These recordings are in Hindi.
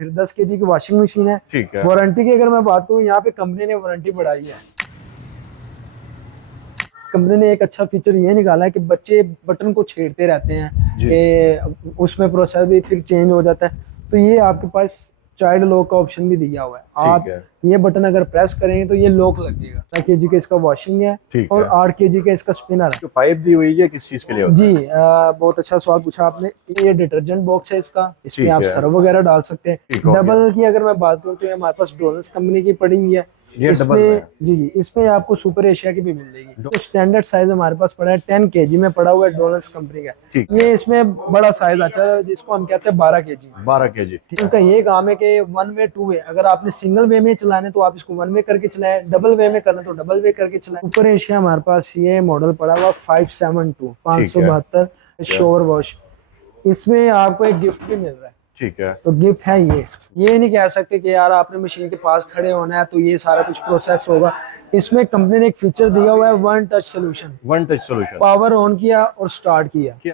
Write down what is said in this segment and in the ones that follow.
फिर 10 kg की वॉशिंग मशीन है। ठीक है। वारंटी की अगर मैं बात करूँ, यहाँ पे कंपनी ने वारंटी बढ़ाई है। कंपनी ने एक अच्छा फीचर ये निकाला है कि बच्चे बटन को छेड़ते रहते हैं जी। कि उसमें प्रोसेस भी फिर चेंज हो जाता है, तो ये आपके पास चाइल्ड लॉक का ऑप्शन भी दिया हुआ है। ठीक आप है। ये बटन अगर प्रेस करेंगे तो ये लॉक लग जाएगा। 12 kg का इसका वॉशिंग है ठीक और है। 8 kg का इसका स्पिनर है। जो पाइप दी हुई है किस चीज के लिए होता जी है? बहुत अच्छा सवाल पूछा आपने। ये डिटर्जेंट बॉक्स है इसका, इसमें ठीक आप है। सर्फ वगैरह डाल सकते ठीक हैं। हो गया। डबल की अगर मैं बात करूँ तो ये हमारे पास डोनल्स कंपनी की पड़ी हुई है। ये डबल में इसमें है। जी इसमें आपको सुपर एशिया की भी मिल जाएगी। तो स्टैंडर्ड साइज हमारे पास पड़ा है 10 kg में पड़ा हुआ है डोनल्स कंपनी का। ठीक ये इसमें बड़ा साइज आता है जिसको हम कहते हैं 12 kg। 12 kg। इसका ये काम है कि 1 वे 2 वे, अगर आपने सिंगल वे में चलाने तो आप इसको 1 वे करके चलाएं, डबल वे में करना तो डबल वे करके चलाएं। सुपर एशिया हमारे पास ये मॉडल पड़ा हुआ 572 ठीक है। 572 शोवर वॉश। इसमें आपको एक गिफ्ट भी मिल रहा है। ठीक है। तो गिफ्ट है ये नहीं कह सकते कि यार आपने मशीन के पास खड़े होना है तो ये सारा कुछ प्रोसेस होगा। इसमें कंपनी ने एक फीचर दिया हुआ है one touch solution. One touch solution. Power on किया और स्टार्ट किया।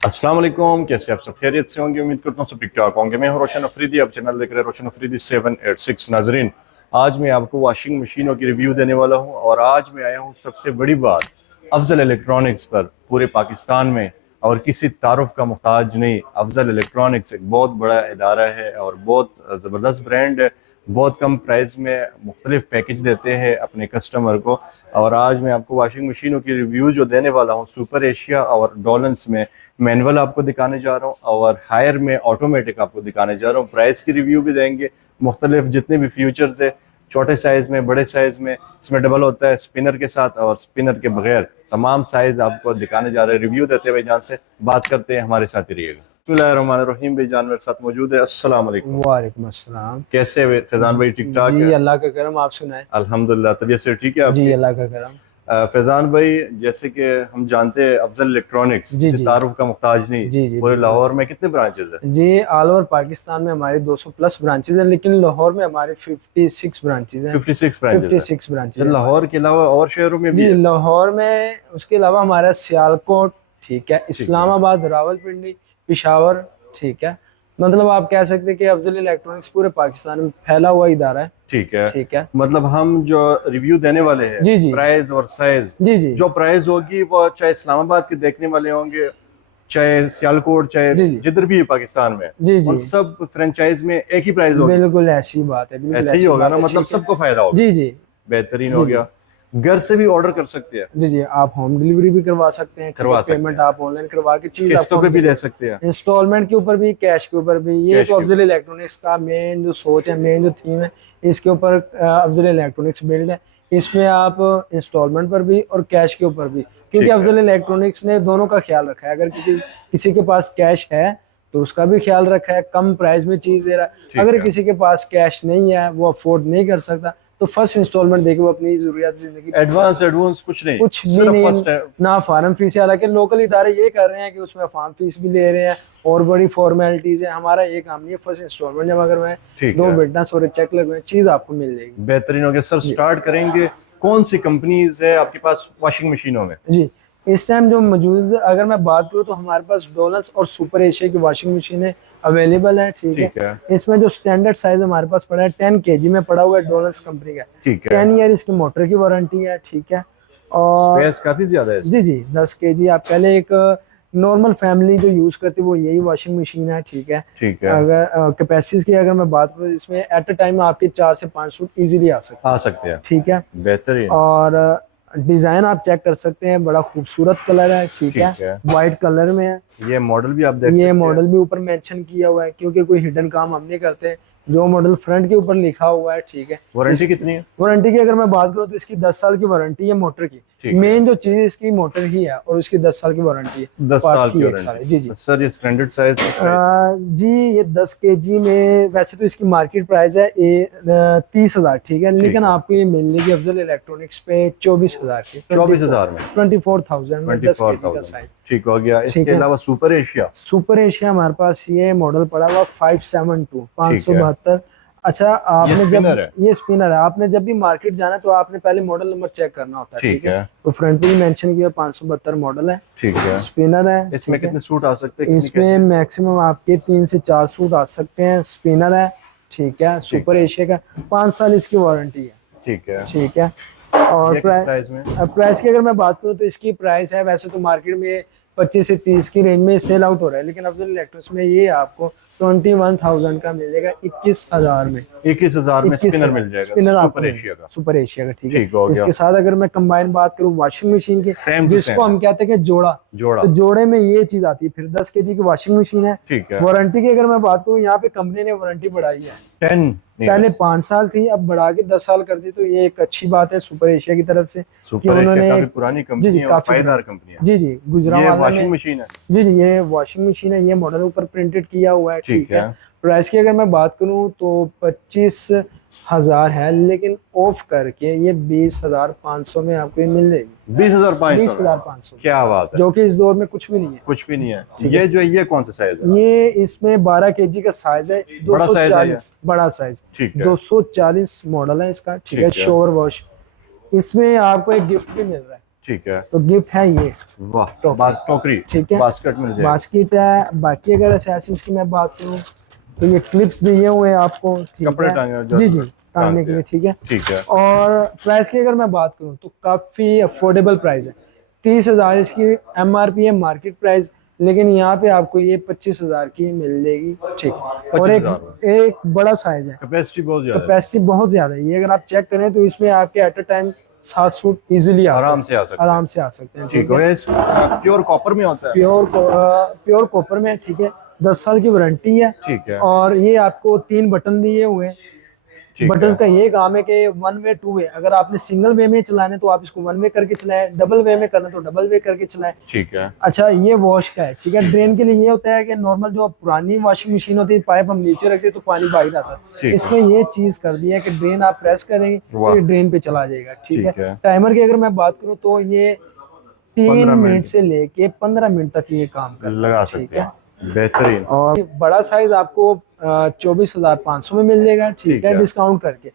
अस्सलाम वालेकुम, कैसे आप सब खैरियत से होंगे? उम्मीद करता हूँ सब ठीक ठाक होंगे। मैं हूँ रोशन अफरीदी, आप चैनल देख रहे हैं रोशन अफरीदी 786। नाजरीन, आज मैं आपको वॉशिंग मशीनों की रिव्यू देने वाला हूँ और आज मैं आया हूँ सबसे बड़ी बात अफजल इलेक्ट्रॉनिक्स पर पूरे पाकिस्तान में, और किसी तारुफ का मुहताज नहीं। अफजल इलेक्ट्रॉनिक्स एक बहुत बड़ा इदारा है और बहुत ज़बरदस्त ब्रांड है। बहुत कम प्राइस में मुख्तलिफ पैकेज देते हैं अपने कस्टमर को। और आज मैं आपको वॉशिंग मशीनों की रिव्यू जो देने वाला हूँ, सुपर एशिया और डॉलन्स में मैनुअल आपको दिखाने जा रहा हूँ और हायर में ऑटोमेटिक आपको दिखाने जा रहा हूँ। प्राइस की रिव्यू भी देंगे, मुख्तलिफ जितने भी फ्यूचर्स है, छोटे साइज़ में, बड़े साइज़ में। इसमें डबल होता है स्पिनर के साथ और स्पिनर के बगैर, तमाम साइज़ आपको दिखाने जा रहे हैं। रिव्यू देते हुए जान से बात करते हैं, हमारे साथ ही रहिएगा। बिस्मिल्लाहिर्रहमानिर्रहीम। भाई जान मेरे साथ मौजूद है। अस्सलाम वालेकुम। वालेकुम अस्सलाम। कैसे है फैजान भाई? ठीक ठाक जी है? अल्लाह का करम, आप सुनाए। अल्हम्दुलिल्लाह, तबीयत से ठीक है जी आपकी? अल्लाह का करम। फैजान भाई, जैसे कि हम जानते हैं अफजल इलेक्ट्रॉनिक्स जी किसी जी तारुफ का मुहताज नहीं। जी जी पूरे बिल्कुल। लाहौर में कितने ब्रांचेस है? जी ऑल ओवर पाकिस्तान में हमारे 200 प्लस ब्रांचेज हैं, लेकिन लाहौर में हमारे 56 ब्रांचेज हैं। 56 ब्रांचेस है। 56 ब्रांचेज अच्छा, हैं हमारे। लाहौर के अलावा और शहरों में भी जी है? लाहौर में, उसके अलावा हमारा सियालकोट, ठीक है, ठीक है। इस्लामाबाद, रावलपिंडी, पेशावर, ठीक है। मतलब आप कह सकते हैं कि अफजल इलेक्ट्रॉनिक्स पूरे पाकिस्तान में फैला हुआ इदारा है। ठीक है। ठीक है। मतलब हम जो रिव्यू देने वाले हैं, जी जी प्राइस और साइज, जी जी जो प्राइस होगी वो चाहे इस्लामाबाद के देखने वाले होंगे, चाहे सियालकोट, चाहे जी जी जिधर भी है पाकिस्तान में, जी उन जी सब फ्रेंचाइज में एक ही प्राइस होगी। बिल्कुल ऐसी बात है, बिल्कुल ऐसे ही ऐसी होगा बात ना? है। मतलब ठीक है। सबको फायदा होगा। जी जी बेहतरीन जी हो जी गया। घर से भी ऑर्डर कर सकते हैं? जी जी आप होम डिलीवरी भी करवा सकते हैं। करवा सकते पेमेंट हैं। आप ऑनलाइन करवा के चीज किस्तों पे भी ले सकते हैं? इंस्टॉलमेंट के ऊपर भी, कैश के ऊपर भी। ये कैश तो के अफजल ऊपर। इलेक्ट्रॉनिक्स का मेन जो सोच है, मेन जो थीम है, इसके ऊपर अफजल इलेक्ट्रॉनिक्स बिल्ड है। इसमें आप इंस्टॉलमेंट पर भी और कैश के ऊपर भी, क्योंकि ठीक है। अफजल इलेक्ट्रॉनिक्स ने दोनों का ख्याल रखा है। अगर किसी के पास कैश है तो उसका भी ख्याल रखा है, कम प्राइस में चीज दे रहा है। ठीक अगर है। किसी के पास कैश नहीं है, वो अफोर्ड नहीं कर सकता, तो फर्स्ट इंस्टॉलमेंट देके वो अपनी जरूरियात जिंदगी एडवांस कुछ नहीं, कुछ भी सिर्फ नहीं, फर्स्ट है। ना फार्म फीस है। हालांकि लोकल इदारे ये कर रहे हैं कि उसमें फार्म फीस भी ले रहे हैं और बड़ी फॉर्मेलिटीज है। हमारा ये काम नहीं है, फर्स्ट इंस्टॉलमेंट जमा करवाएं, ठीक 2 है। विटनेस और चेक लगवाएं, चीज आपको मिल जाएगी। बेहतरीन हो गया सर। स्टार्ट करेंगे, कौन सी कंपनीज है आपके पास वॉशिंग मशीनों में? जी इस टाइम जो मौजूद, अगर मैं बात करूँ तो हमारे पास डोलस और सुपर एशिया की वॉशिंग मशीनें अवेलेबल है। ठीक है। ठीक है। इसमें जो स्टैंडर्ड साइज हमारे पास पड़ा है 10 kg में पड़ा हुआ है, डोलस कंपनी का। ठीक है। 10 ईयर इसकी मोटर की वारंटी है। ठीक है। और स्पेस काफी ज्यादा है इसमें। जी जी 10 kg आप पहले एक नॉर्मल फैमिली जो यूज करती है वो यही वॉशिंग मशीन है। ठीक है। ठीक है। अगर कैपेसिटीज की अगर मैं बात करूँ, इसमें एट अ टाइम आपके 4 से 5 सूट इजीली आ सकते आ हैं। सकते हैं। ठीक है। बेहतरीन। और डिजाइन आप चेक कर सकते हैं, बड़ा खूबसूरत कलर है। ठीक है। ठीक है। व्हाइट कलर में है। ये मॉडल भी आप देख सकते ये हैं। मॉडल भी ऊपर मेंशन किया हुआ है, क्योंकि कोई हिडन काम हम नहीं करते। जो मॉडल फ्रंट के ऊपर लिखा हुआ है। ठीक है। वारंटी कितनी है? वारंटी की अगर मैं बात करूँ तो इसकी 10 साल की वारंटी है मोटर की। ठीक है। मेन जो चीज है इसकी मोटर ही है और इसकी 10 साल की वारंटी है। 10 पार्ट्स साल की 1 साल है। जी जी वारंटी। सर ये स्टैंडर्ड साइज जी ये 10 kg में वैसे तो इसकी मार्केट प्राइस है 30,000। ठीक है। लेकिन है। आपको ये मिलेगी अफजल इलेक्ट्रॉनिक्स पे 24,000 की। 24,000 में? 24,000 में 10 kg का 24,000। साइज। ठीक हो गया। ठीक इसके है। अलावा सुपर एशिया? सुपर एशिया हमारे पास ये मॉडल पड़ा हुआ 572 572 अच्छा, आपने जब स्पिनर है। ये स्पिनर है, आपने जब भी मार्केट जाना तो आपने पहले मॉडल नंबर चेक करना होता है। ठीक है। तो फ्रंट पे ही मेंशन किया 572 मॉडल है। ठीक है। स्पिनर है। इसमें ठीक है? कितने सूट आ सकते हैं? इसमें मैक्सिमम आपके 3 से 4 सूट आ सकते हैं। स्पिनर है। ठीक है। सुपर एशिया का 5 साल इसकी वारंटी है। ठीक है। ठीक है। और ये किस प्राइस में? प्राइस की अगर मैं बात करूं तो इसकी प्राइस है, वैसे तो मार्केट में 25 से 30 की रेंज में सेल आउट हो रहा है, लेकिन अफजल इलेक्ट्रॉनिक्स में ये आपको 21,000 का मिलेगा, 21,000 में। 21,000 में स्पिनर मिल जाएगा, स्पिनर सुपर एशिया का। सुपर एशिया का। ठीक है। ठीक हो गया। इसके साथ अगर मैं कंबाइन बात करूं वॉशिंग मशीन की, Same to जिसको same। हम कहते हैं कि जोड़ा, तो जोड़े में ये चीज आती है। फिर 10 केजी की वॉशिंग मशीन है। ठीक है। वारंटी की अगर मैं बात करूं, यहाँ पे कंपनी ने वारंटी बढ़ाई है। 10 पहले 5 साल थी, अब बढ़ा के 10 साल कर दी, तो ये एक अच्छी बात है सुपर एशिया की तरफ से कि सुपर एशिया उन्होंने काफी पुरानी कंपनी है और काफी पायदार कंपनी है। जी ये गुजरावाला वॉशिंग में। मशीन है। जी ये वॉशिंग मशीन है। ये मॉडल ऊपर प्रिंटेड किया हुआ है। ठीक है। प्राइस की अगर मैं बात करूं तो 25,000 है, लेकिन ऑफ करके ये 20,500 में आपको ये मिल जाएगी। 20,500। 20,500 क्या बात है, जो कि इस दौर में कुछ भी नहीं है। कुछ भी नहीं है। ये जो है ये कौन सा साइज है? ये इसमें 12 केजी का साइज है। बड़ा साइज है ये? 240 बड़ा साइज। ठीक है। 240 मॉडल है इसका। ठीक है। शोर वॉश। इसमें आपको एक गिफ्ट भी मिल रहा है। ठीक है। तो गिफ्ट है ये। वाह, टोकरी। ठीक है। बास्केट मिल जाएगा। बास्केट है। बाकी अगर एसेसरीज की मैं बात करूं तो ये क्लिप्स दिए हुए हैं आपको। ठीक कपड़े है। टांगे जी टांगने के लिए। ठीक है। ठीक है। और प्राइस की अगर मैं बात करूं तो काफी अफोर्डेबल प्राइस है। 30,000 इसकी एमआरपी है, मार्केट प्राइस, लेकिन यहाँ पे आपको ये 25,000 की मिल जाएगी। ठीक। और एक बड़ा साइज है। कैपेसिटी बहुत ज्यादा है। ये अगर आप चेक करें तो इसमें आपके at a time 7 suit easily आराम से आ सकते हैं। ठीक है। प्योर कॉपर में होता है। प्योर कॉपर में। ठीक है। 10 साल की वारंटी है। ठीक है। और ये आपको 3 बटन दिए हुए हैं। बटन का ये काम है कि 1 वे 2 वे, अगर आपने सिंगल वे में चलाने तो आप इसको 1 वे करके चलाएं, डबल वे में करना तो डबल वे करके चलाएं। ठीक है। अच्छा, ये वॉश का है। ठीक है। ड्रेन के लिए ये होता है कि नॉर्मल जो पुरानी वॉशिंग मशीन होती है, पाइप हम नीचे रखते तो पानी बाहर आता है। इसमें ये चीज कर दी है कि ड्रेन आप प्रेस करेंगे तो ये ड्रेन पे चला जाएगा। ठीक है। टाइमर की अगर मैं बात करूँ तो ये 3 मिनट से लेके 15 मिनट तक ये काम लगा सकते हैं। बेहतरीन। और बड़ा साइज आपको 24,500 में मिल जाएगा। ठीक है। डिस्काउंट करके।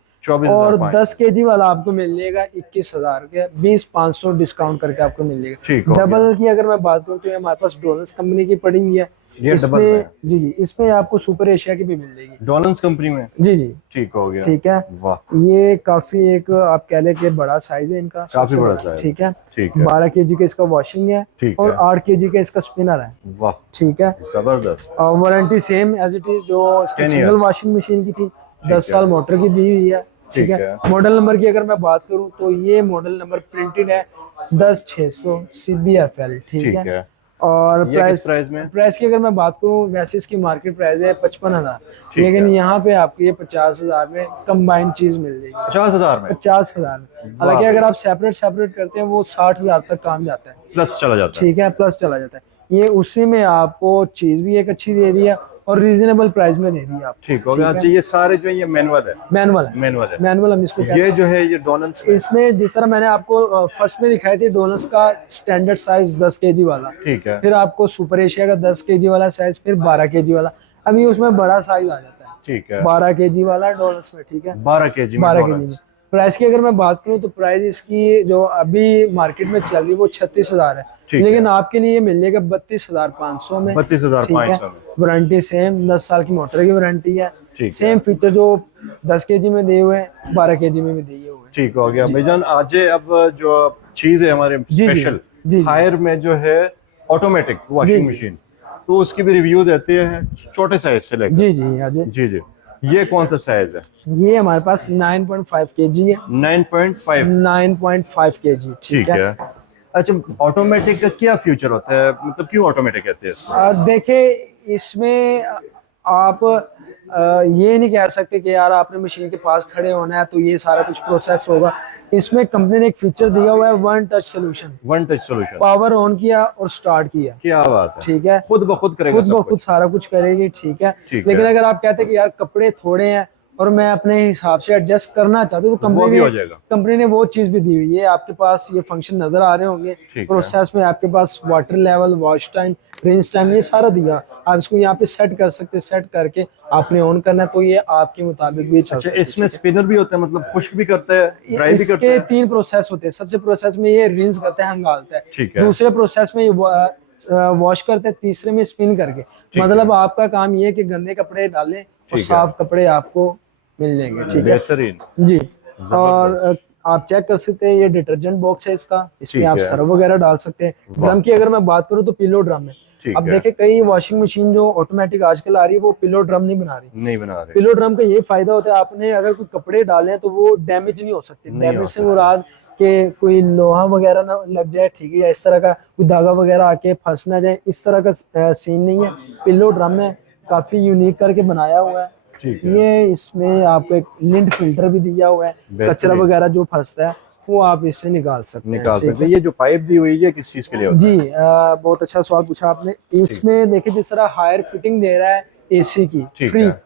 और 10 केजी वाला आपको मिल जाएगा 21,000 के, 20,500 डिस्काउंट करके आपको मिल जाएगा। डबल की अगर मैं बात करूँ तो ये हमारे पास डोनल्स कंपनी की पड़ी हुई है। इसमें जी इसमें आपको सुपर एशिया की भी मिल जाएगी, डोनल्स कंपनी में। जी ठीक हो गया। ठीक है। वाह, ये काफी एक आप कह लें कि बड़ा साइज है इनका, काफी बड़ा साइज। ठीक है। ठीक है। 12 केजी का इसका वॉशिंग है और 8 केजी का इसका स्पिनर है। वाह, ठीक है। जबरदस्त। और warranty same as it is जो सिंगल वॉशिंग मशीन की थी, 10 साल मोटर की दी हुई है। ठीक है। मॉडल नंबर की अगर मैं बात करूं तो ये मॉडल नंबर प्रिंटेड है 10600 CBFL। ठीक है। और प्राइस की अगर मैं बात करूं, वैसे इसकी मार्केट प्राइस है 55,000, लेकिन यहाँ पे आपको ये 50,000 में कंबाइंड चीज मिल जाएगी। 50,000 में? 50,000 में। हालांकि अगर आप सेपरेट करते हैं वो 60,000 तक काम जाता है, प्लस चला जाता है। ठीक है, प्लस चला जाता है। ये उसी में आपको चीज भी एक अच्छी दे दी है और रीजनेबल प्राइस में दे दी आप। ठीक हो गया। ये सारे जो ये मैनुअल है। मैनुअल हम इसको ये जो है ये डोनल्स इसमें जिस तरह मैंने आपको फर्स्ट में दिखाई थी डोनल्स का स्टैंडर्ड साइज 10 केजी वाला। ठीक है। फिर आपको सुपर एशिया का 10 केजी वाला साइज, फिर 12 केजी वाला। अभी उसमें बड़ा साइज आ जाता है। ठीक है। 12 केजी वाला डोनल्स में। ठीक है। 12 केजी में। प्राइस की अगर मैं बात करूं तो प्राइस इसकी जो अभी मार्केट में चल रही है वो 36,000 है, लेकिन आपके लिए मिल जाएगा 32,500 में। 32,500 में। वारंटी सेम, 10 साल की मोटर की वारंटी है। सेम फीचर जो 10 केजी में दिए हुए हैं 12 केजी में भी दिए हुए हैं। ठीक हो गया भाईजान। आज अब जो चीज है हमारे स्पेशल हायर में जो है ऑटोमेटिक वॉशिंग मशीन, तो उसकी भी रिव्यू देते हैं छोटे साइज से लेकर। जी। ये कौन सा साइज है? ये हमारे पास 9.5 केजी है। 9.5 केजी। ठीक है। अच्छा, ऑटोमेटिक का क्या फ्यूचर होता है, मतलब क्यों ऑटोमेटिक कहते हैं इसको? देखिए, इसमें आप ये नहीं कह सकते कि यार आपने मशीन के पास खड़े होना है तो ये सारा कुछ प्रोसेस होगा। इसमें कंपनी ने एक फीचर दिया हुआ है one touch solution. Power on किया और स्टार्ट किया, क्या बात है, ठीक है, खुद ब खुद करेगा, खुद ब खुद सारा कुछ करेगी। ठीक है। लेकिन अगर आप कहते हैं कि यार कपड़े थोड़े हैं और मैं अपने हिसाब से एडजस्ट करना चाहता हूँ तो वो भी हो जाएगा। कंपनी ने वो चीज भी दी हुई है। आपके पास ये फंक्शन नजर आ रहे होंगे ठीक है। प्रोसेस में, आपके पास water level, wash time, rinse time, ये सारा दिया। आप इसको यहाँ पे सेट कर सकते हैं, सेट करके आपने ऑन करना है तो ये आपके मुताबिक भी चल अच्छा, सकता है। इसमें स्पिनर भी होता है, मतलब खुश्क भी करता है, ड्राई भी करता इसके है? 3 प्रोसेस होते हैं। सबसे प्रोसेस में ये रिंस करता है, हंगालता है। ठीक है। दूसरे प्रोसेस में ये वॉश करते हैं। तीसरे में स्पिन करके। मतलब आपका काम ये है कि गंदे कपड़े डालें और ठीक है। साफ कपड़े आपको मिल जाएंगे। ठीक है बेहतरीन। जी। और जबरदस्त। आप चेक कर सकते हैं, ये डिटर्जेंट बॉक्स है इसका, इसमें ठीक आप है। सर्फ वगैरह डाल सकते हैं। ड्रम की अगर मैं बात करूँ तो पिलो ड्रम है। ठीक अब है। देखिए कई वॉशिंग मशीन जो ऑटोमेटिक आजकल आ रही है वो पिलो ड्रम नहीं बना रही। नहीं बना रहे। पिलो ड्रम का ये फायदा होता है, आपने अगर कोई कपड़े डाले तो वो डैमेज नहीं हो सकते। नहीं हो डैमेज से सकते। मुराद के कोई लोहा वगैरह ना लग जाए, ठीक है, या इस तरह का कोई धागा वगैरह आके फंस ना जाए, इस तरह का सीन नहीं है। पिलो ड्रम में काफी यूनिक करके बनाया हुआ है। ठीक है। ये इसमें आपको एक लिंट फिल्टर भी दिया हुआ है, बेहतरीन। कचरा वगैरह जो फंसता है वो आप इससे निकाल सकते हैं। निकाल ठीक सकते हैं। ये जो पाइप दी हुई है किस चीज के लिए होता है? जी, बहुत अच्छा सवाल पूछा आपने। इसमें देखिए जिस तरह हायर फिटिंग दे रहा है एसी की ठीक फ्री, है।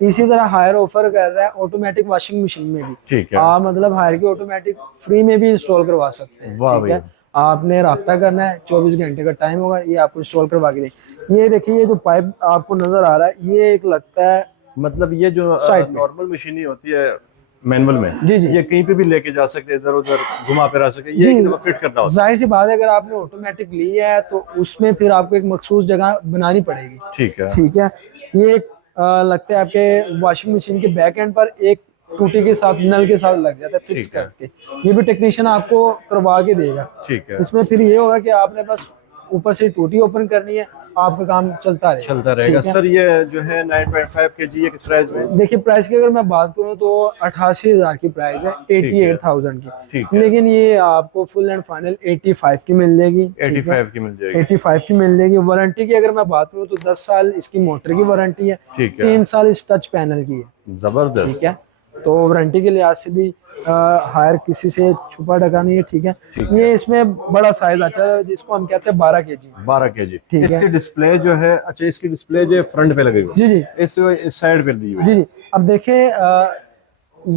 इसी तरह हायर ऑफर कर रहा है ऑटोमेटिक वॉशिंग मशीन में भी। ठीक है। आप मतलब हायर की ऑटोमेटिक फ्री में भी इंस्टॉल करवा सकते हैं। वाह ठीक है, भाई। आपने राब्ता करना है, 24 घंटे का टाइम होगा, ये आपको इंस्टॉल करवा के दें। ये देखिए, ये जो पाइप आपको नजर आ रहा है, ये एक लगता है मतलब ये जो साइड पे। नॉर्मल मशीन होती है मैनुअल में, जी जी ये कहीं पे भी लेके जा सकते हैं, इधर उधर घुमा फिरा सकते हैं, ये एक दफा फिट करना होता जाहिर सी बात है, अगर आपने ऑटोमेटिक ली है तो उसमें फिर आपको एक मखसूस जगह बनानी पड़ेगी। है। ठीक है। ठीक है, ये एक, लगता है आपके वॉशिंग मशीन के बैक एंड पर एक टूटी के साथ, नल के साथ लग जाता है फिक्स ठीक है। करके। ये भी टेक्नीशियन आपको करवा के देगा। ठीक है। इसमें फिर ये होगा कि आपने बस ऊपर से टूटी ओपन करनी है, आपका काम चलता रहेगा। चलता रहेगा। ठीक है? सर ये जो है 9.5 kg ये किस प्राइस में? देखिए प्राइस की अगर मैं बात करूं तो 88,000 की प्राइस है, 88,000 ठीक की। है। लेकिन ये आपको फुल एंड फाइनल 85 की मिल जाएगी। 85 की मिल जाएगी। 85 की मिल जाएगी। वारंटी की अगर मैं बात करूं तो 10 साल इसकी मोटर की वारंटी है, ठीक है। 3 साल इस टच पैनल की है। जबरदस्त। ठीक है, तो वारंटी के लिहाज से भी हायर किसी से छुपा ढका नहीं है। ठीक है, ये इसमें बड़ा साइज आता है जिसको हम कहते हैं 12 kg। 12 kg। ठीक है। इसकी डिस्प्ले जो है, अच्छा इसकी डिस्प्ले जो है फ्रंट पे लगेगी? जी जी इस साइड पे दी हुई जी जी। अब देखिए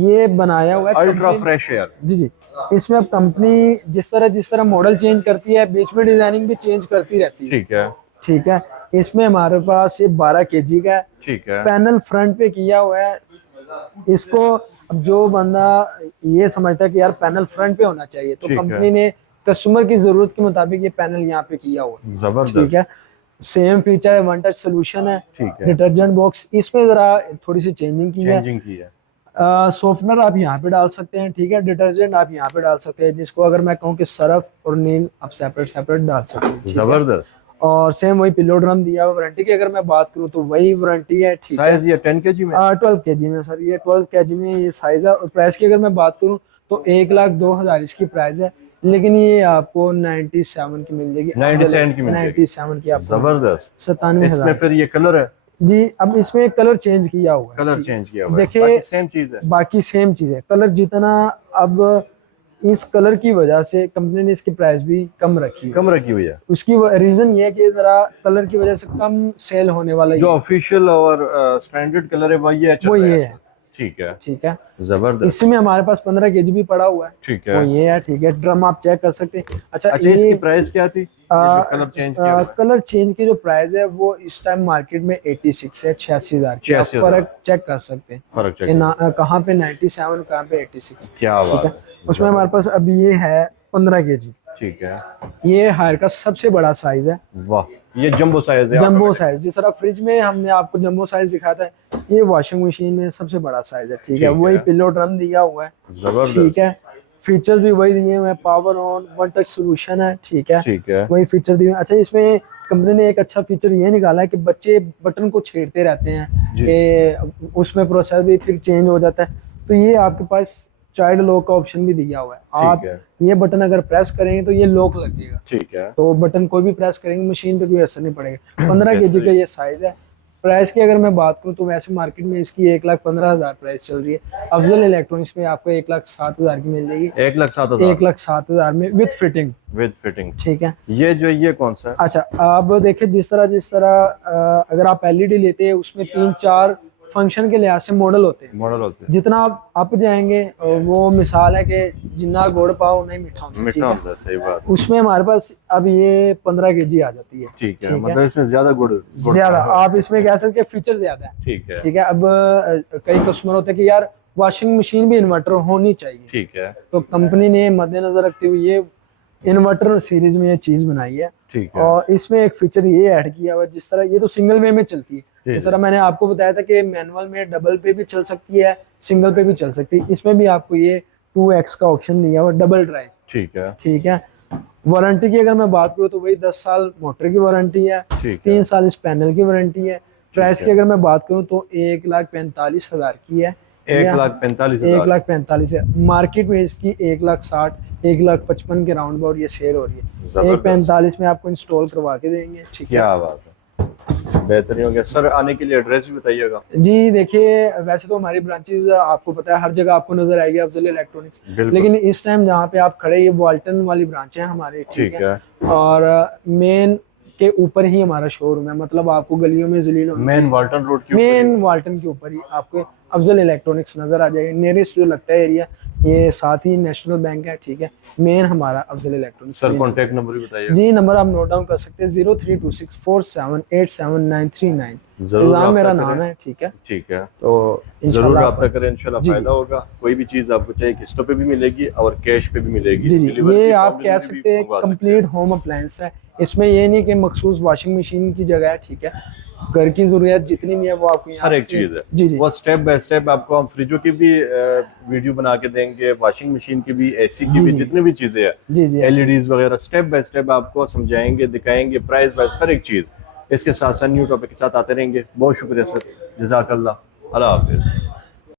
ये बनाया हुआ है अल्ट्रा कंपनी। Fresh air. जी जी, इसमें अब कंपनी जिस तरह मॉडल चेंज करती है, बीच में डिजाइनिंग भी चेंज करती रहती है। ठीक है। ठीक है, इसमें हमारे पास ये 12 kg का है। ठीक है। पैनल फ्रंट पे किया हुआ है। इसको अब जो बंदा ये समझता है कि यार पैनल फ्रंट पे होना चाहिए, तो ठीक है। कंपनी ने कस्टमर की जरूरत के मुताबिक ये पैनल यहाँ पे किया हुआ है। जबरदस्त। ठीक है, सेम फीचर है, वन टच सोल्यूशन है। ठीक है। डिटर्जेंट बॉक्स इसमें जरा थोड़ी सी चेंजिंग की है। चेंजिंग की है। सॉफ्टनर आप यहाँ पे डाल सकते हैं। ठीक है, डिटर्जेंट आप यहाँ पे डाल सकते हैं, जिसको अगर मैं कहूँ कि सर्फ और नील आप सेपरेट डाल सकते हैं। ठीक है? जबरदस्त। और सेम वही पिलो ड्रम दिया हुआ। वारंटी की अगर मैं बात करूँ तो वही वारंटी है। ठीक है, साइज ये 10 kg में? 12 kg में सर, ये 12 kg में ये साइज है। और प्राइस की अगर मैं बात करूँ तो 1,02,000 इसकी प्राइस है, लेकिन ये आपको 97 की मिल जाएगी। 97 की मिल जाएगी। 97 की आपको। जबरदस्त। 97,000 इसमें फिर ये कलर है? जी, अब इसमें कलर चेंज किया हुआ है। कलर चेंज किया हुआ है। देखिए बाकी सेम चीज है। बाकी सेम चीज है, कलर जितना, अब इस कलर की वजह से कंपनी ने इसकी प्राइस भी कम रखी है। कम रखी हुई है। उसकी रीजन ये है कि जरा कलर की वजह से कम सेल होने वाला जो ऑफिशियल और स्टैंडर्ड कलर है वो ये वो ये है। ठीक है। ठीक है, जबरदस्त। इसमें हमारे पास 15 kg भी पड़ा हुआ है। ठीक वो है। ये है। ठीक है, ड्रम आप चेक कर सकते हैं। अच्छा इसकी प्राइस क्या थी? कलर चेंज किया हुआ है। कलर चेंज की जो प्राइस है वो इस टाइम मार्केट में 86 है, 86,000 की। आप 86,000। फर्क चेक कर सकते हैं फर्क कि चेक। कहाँ पे 97, कहाँ पे 86। क्या ठीक बात है, है। उसमें हमारे पास अभी ये है 15 kg। ठीक है। ये हायर का सबसे बड़ा साइज है। वाह, ये जंबो साइज है। जंबो साइज, जिस तरह फ्रिज में हमने आपको जंबो साइज दिखाता है, ये वॉशिंग मशीन में सबसे बड़ा साइज है। ठीक है, वही पिलो ड्रम दिया हुआ है। जबरदस्त। ठीक है, फीचर्स भी वही दिए हुए हैं, power on, one touch solution है। ठीक है, ठीक है। वही फीचर दिए हुए हैं। अच्छा, इसमें कंपनी ने एक अच्छा फीचर ये निकाला है कि बच्चे बटन को छेड़ते रहते हैं कि उसमें प्रोसेस भी फिर चेंज हो जाता है, तो ये आपके पास चाइल्ड लॉक का ऑप्शन भी दिया हुआ है। आप ये बटन अगर प्रेस करेंगे तो ये लॉक लग जाएगा। ठीक है, तो बटन कोई भी प्रेस करेंगे मशीन पे कोई असर नहीं पड़ेगा। 15 kg का ये साइज है। प्राइस की अगर मैं बात करूं तो वैसे मार्केट में इसकी 1,15,000 प्राइस चल रही है। अफजल इलेक्ट्रॉनिक्स में आपको 1,07,000 की मिल जाएगी। 1,07,000 1,07,000 में विद फिटिंग। With fitting. ठीक है, ये कौन सा है? अच्छा अब देखिए, जिस तरह अगर आप एलईडी लेते हैं उसमें 3-4 फंक्शन के लिहाज से मॉडल होते हैं। मॉडल होते हैं, जितना आप अप जाएंगे वो मिसाल है कि जितना गुड़ पाओ नहीं मीठा होता, मीठा होता है, सही बात। उसमें हमारे पास अब ये 15 kg आ जाती है। ठीक है, मतलब इसमें ज्यादा गुड़ ज्यादा आप इसमें कह सकते हैं फीचर ज्यादा है। ठीक है, ठीक है। अब कई कस्टमर होते हैं कि यार वॉशिंग मशीन भी इन्वर्टर होनी चाहिए, ठीक है, तो कंपनी ने मद्देनजर रखते हुए ये इन्वर्टर सीरीज में ये चीज बनाई है। ठीक है, और इसमें एक फीचर ये ऐड किया हुआ है, जिस तरह ये तो सिंगल वे में चलती है, जिस तरह मैंने आपको बताया था कि मैनुअल में डबल पे भी चल सकती है, सिंगल पे भी चल सकती है, इसमें भी आपको ये 2x का ऑप्शन दिया हुआ, डबल ड्राइव। ठीक है, ठीक है। वारंटी की अगर मैं बात करूँ तो वही 10 साल मोटर की वारंटी है, 3 साल इस पैनल की वारंटी है। प्राइस की अगर मैं बात करूँ तो 1,45,000 की है। 1,45,000, 1,45,000 है। मार्केट में इसकी 1,60,000 1,55,000 के राउंड अबाउट ये सेल हो रही है। 1,45,000 में आपको इंस्टॉल करवा के देंगे। ठीक है, क्या बात है, बेहतरीन हो गया। सर आने के लिए एड्रेस भी बताइएगा। जी देखिए, वैसे तो हमारी ब्रांचेस आपको पता है हर जगह आपको नजर आएगी अफजल इलेक्ट्रॉनिक्स, लेकिन इस टाइम जहाँ पे आप खड़े, ये वाल्टन वाली ब्रांच है हमारी। ठीक है। और मेन के ऊपर ही हमारा शोरूम है, मतलब आपको गलियों में जलील मेन वाल्टन रोड के मेन वाल्टन के ऊपर ही आपको अफजल इलेक्ट्रॉनिक्स नजर आ जाएगा। नियरेस्ट जो लगता है एरिया, ये साथ ही नेशनल बैंक है। ठीक है, मेन हमारा Afzal electronics. Sir contact number भी बताइए। जी, नंबर आप नोट डाउन कर सकते हैं, 032647873939। निजाम मेरा नाम है। ठीक है, ठीक है, तो जरूर रब्ता करें, इंशाल्लाह फायदा होगा। कोई भी चीज आपको चाहिए किस्तों पे भी मिलेगी और कैश पे भी मिलेगी। जी जी, ये आप कह सकते हैं कंप्लीट होम अप्लायंस है। इसमें ये नहीं कि मखसूस वॉशिंग मशीन की जगह है। ठीक है, घर की जरूरत जितनी भी है वो आपको हर एक चीज है। जी जी, वो स्टेप बाय स्टेप आपको हम फ्रिजों की भी वीडियो बना के देंगे, वॉशिंग मशीन की भी, एसी की भी, जितनी भी चीजें हैं, जी जी, एलईडीज वगैरह स्टेप बाय स्टेप आपको समझाएंगे, दिखाएंगे, प्राइस वाइज हर एक चीज। इसके साथ साथ न्यू टॉपिक के साथ आते रहेंगे। बहुत शुक्रिया सर, जज़ाकल्लाह, अल्लाह हाफिज।